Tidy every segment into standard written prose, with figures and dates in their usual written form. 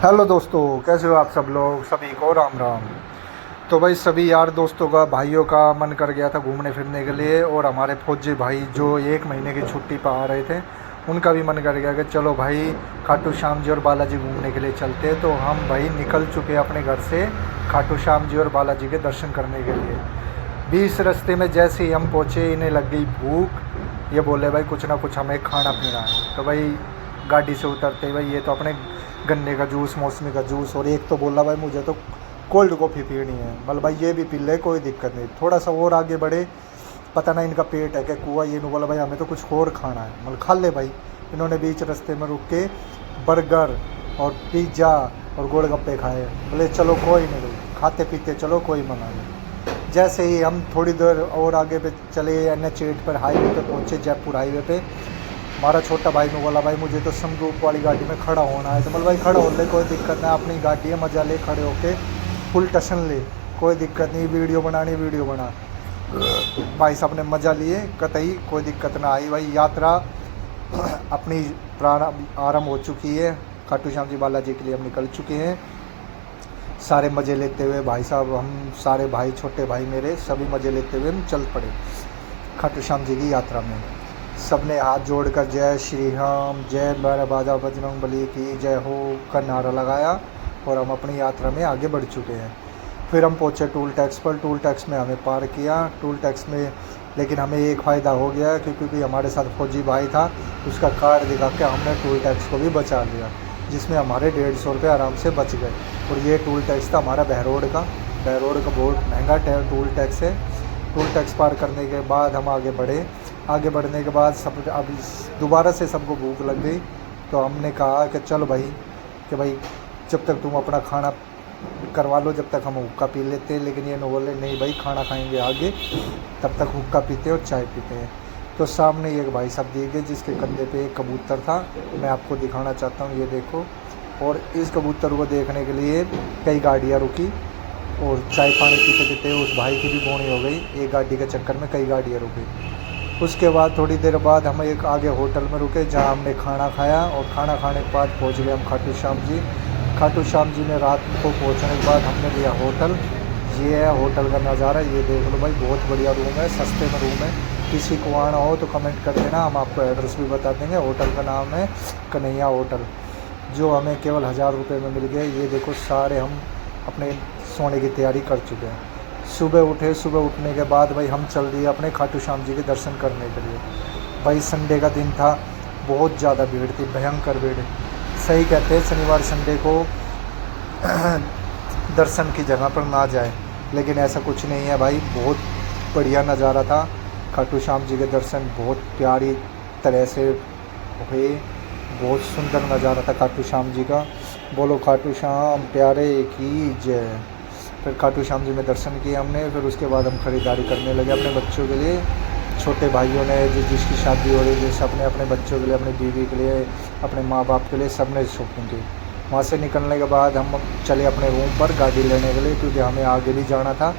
Hello दोस्तों, कैसे हो आप सब लोग? सभी को राम राम। तो भाई सभी यार दोस्तों का, भाइयों का मन कर गया था घूमने फिरने के लिए। और हमारे फौजी भाई जो 1 महीने की छुट्टी पर आ रहे थे, उनका भी मन कर गया कि चलो भाई खाटू श्याम जी और बालाजी घूमने के लिए चलते हैं। तो हम भाई निकल चुके हैं अपने घर से खाटू श्याम जी और बालाजी के दर्शन करने के लिए। 20 रास्ते में जैसे ही हम पहुँचे, इन्हें लग गई भूख। ये बोले भाई कुछ ना कुछ हमें खाना पीना है। तो भाई गाड़ी से उतरते भाई ये तो अपने गन्ने का जूस, मौसमी का जूस, और एक तो बोला भाई मुझे तो कोल्ड कॉफ़ी पीनी है। मतलब भाई ये भी पी ले, कोई दिक्कत नहीं। थोड़ा सा और आगे बढ़े, पता नहीं इनका पेट है क्या कुआ, ये नहीं बोला भाई हमें तो कुछ और खाना है, मतलब खा ले भाई। इन्होंने बीच रास्ते में रुक के बर्गर और पिज़्ज़ा और गोलगप्पे खाए। बोले चलो कोई नहीं भाई, खाते पीते चलो, कोई मना नहीं। जैसे ही हम थोड़ी देर और आगे पे चले, NH 8 पर हाईवे पे पहुँचे, जयपुर हाईवे पे, हमारा छोटा भाई ने बोला भाई मुझे तो सनरूफ वाली गाड़ी में खड़ा होना है। तो बोला भाई खड़ा हो ले, कोई दिक्कत नहीं, अपनी गाड़ी है, मज़ा ले, खड़े होके फुल टशन ले, कोई दिक्कत नहीं। वीडियो बनानी वीडियो बना। भाई साहब ने मज़ा लिए, कतई कोई दिक्कत ना आई। भाई यात्रा अपनी प्रारंभ आरम्भ हो चुकी है। खाटू श्याम जी बालाजी के लिए हम निकल चुके हैं, सारे मज़े लेते हुए। भाई साहब हम सारे भाई, छोटे भाई मेरे, सभी मज़े लेते हुए हम चल पड़े खाटू श्याम जी की यात्रा में। सबने हाथ जोड़कर जय श्री राम, जय मेरा बाजा बजरंग बली की जय हो का नारा लगाया, और हम अपनी यात्रा में आगे बढ़ चुके हैं। फिर हम पहुँचे टूल टैक्स पर। टूल टैक्स में हमें पार किया। टूल टैक्स में लेकिन हमें एक फ़ायदा हो गया, क्योंकि हमारे साथ फौजी भाई था, उसका कार्ड दिखा के हमने टूल टैक्स को भी बचा लिया, जिसमें हमारे 150 रुपये आराम से बच गए। और ये टूल टैक्स था हमारा बहरोड का। बहरोड का बहुत महंगा टूल टैक्स है। टूल टैक्स पार करने के बाद हम आगे बढ़े। आगे बढ़ने के बाद सब अब दोबारा से सबको भूख लग गई। तो हमने कहा कि चलो भाई, कि भाई जब तक तुम अपना खाना करवा लो, जब तक हम हुक्का पी लेते हैं। लेकिन ये न बोले नहीं भाई खाना खाएंगे आगे, तब तक हुक्का पीते हैं और चाय पीते हैं। तो सामने एक भाई साहब दिए गए, जिसके कंधे पे एक कबूतर था। मैं आपको दिखाना चाहता हूँ, ये देखो। और इस कबूतर को देखने के लिए कई गाड़ियाँ रुकी, और चाय पानी पीते पीते उस भाई की भी बोनी हो गई। एक गाड़ी के चक्कर में कई गाड़ियाँ रुकी। उसके बाद थोड़ी देर बाद हम एक आगे होटल में रुके, जहाँ हमने खाना खाया। और खाना खाने के बाद पहुँच गए हम खाटू श्याम जी। खाटू श्याम जी में रात को पहुँचने के बाद हमने लिया होटल। ये है होटल का नज़ारा, ये देख लो भाई, बहुत बढ़िया रूम है, सस्ते में रूम है। किसी को आना हो तो कमेंट कर देना, हम आपको एड्रेस भी बता देंगे। होटल का नाम है कन्हैया होटल, जो हमें केवल 1000 रुपये में मिल गया। ये देखो, सारे हम अपने सोने की तैयारी कर चुके हैं। सुबह उठे, सुबह उठने के बाद भाई हम चल दिए अपने खाटू श्याम जी के दर्शन करने के लिए। भाई संडे का दिन था, बहुत ज़्यादा भीड़ थी, भयंकर भीड़। सही कहते हैं शनिवार संडे को दर्शन की जगह पर ना जाए, लेकिन ऐसा कुछ नहीं है भाई। बहुत बढ़िया नज़ारा था। खाटू श्याम जी के दर्शन बहुत प्यारी तरह से हुए। बहुत सुंदर नज़ारा था खाटू श्याम जी का। बोलो खाटू श्याम प्यारे की जय। फिर खाटू श्याम जी में दर्शन किए हमने। फिर उसके बाद हम खरीदारी करने लगे अपने बच्चों के लिए। छोटे भाइयों ने जिसकी शादी हो रही है, जैसे अपने अपने बच्चों के लिए, अपनी बीवी के लिए, अपने माँ बाप के लिए, सब ने शॉपिंग की। वहाँ से निकलने के बाद हम चले अपने रूम पर गाड़ी लेने के लिए, क्योंकि हमें आगे भी जाना था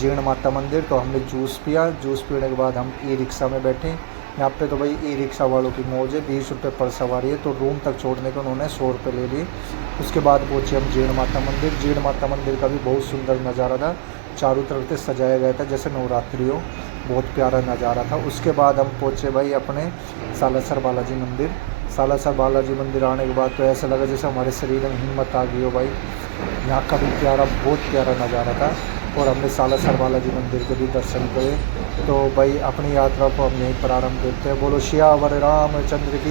जीर्ण माता मंदिर। तो हमने जूस पिया। जूस पीने के बाद हम ई-रिक्शा में बैठे। यहाँ पे तो भाई ई-रिक्शा वालों की मौज है, 20 रुपये पर सवारी है। तो रूम तक छोड़ने के उन्होंने 100 रुपये ले लिए। उसके बाद पहुँचे हम जीर्ण माता मंदिर। जीर्ण माता मंदिर का भी बहुत सुंदर नज़ारा था, चारों तरफ से सजाया गया था जैसे नवरात्रि हो, बहुत प्यारा नज़ारा था। उसके बाद हम पहुँचे भाई अपने सालासर बालाजी मंदिर। सालासर बालाजी मंदिर आने के बाद तो ऐसा लगा जैसे हमारे शरीर में हिम्मत आ गई हो भाई। यहाँ का भी बहुत प्यारा नज़ारा था। और हमने सालासर बालाजी मंदिर के भी दर्शन किए। तो भाई अपनी यात्रा को हम यहीं प्रारंभ करते हैं। बोलो श्यावर रामचंद्र की।